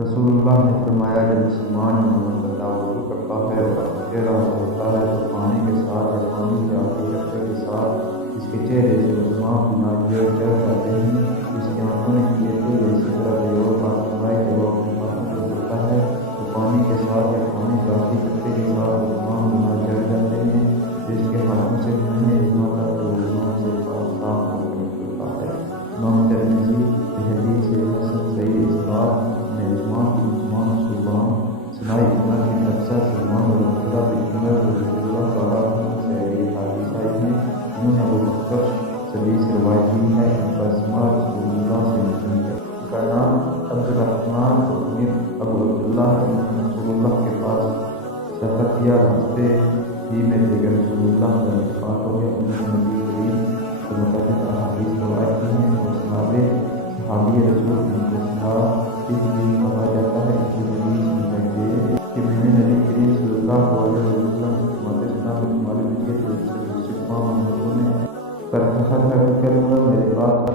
رسول اللہ نے فرمایا جب مسلمان محمد اللہ وضو کرتا ہے اور اپنا چہرہ دھوتا ہے تو پانی کے ساتھ یا پانی کے آخری قطرے کے ساتھ اس کے چہرے سے مسلمان کی نالیاں جل جاتے ہیں، اس کے آنکھوں نے کیے تھے۔ اسی طرح ایک اور بات فرمائی کہ وہ اپنے ہاتھوں کو دھوتا ہے تو پانی کے ساتھ یا پانی کے آخری قطرے کے ساتھ تمام گناہ جل جاتے ہیں جو اس کے ہاتھوں سے دھونے گناہ کا تو گناہوں سے صاف ہوتا ہے۔ امام ترمذی کی حدیث ہے حسن صحیح۔ اس بات میں عثمان صناعی عمر بن حفصہ سلمان اور عبداللہ بن عمر رضی اللہ تعالیٰ عنہ سے یہ حدیث آئی ہیں۔ انہوں نے ابو بکر صدیق سے روایت کی ہے، ان کا اسماء رسول اللہ سے مسلم ہے۔ ان کا نام عبد الرحمن بن ابو عبداللہ ہے۔ انہوں نے رسول اللہ کے پاس سفر کیا، راستے ہی میں تھے کہ رسول اللہ کا انتقال ہو گیا۔ انہوں نے نبی کریم سے متعلق احادیث روایت کی ہیں اور صحابی رسول ان کو صحابی بھی کہا جاتا ہے۔ اس کی حدیث میں ہے کہ میں نے نبی کریم صلی اللہ علیہ وسلم کو فرماتے سنا کہ تمہارے ذریعے سے شفا محمدوں نے پر کہا تھا کہ میرے پاس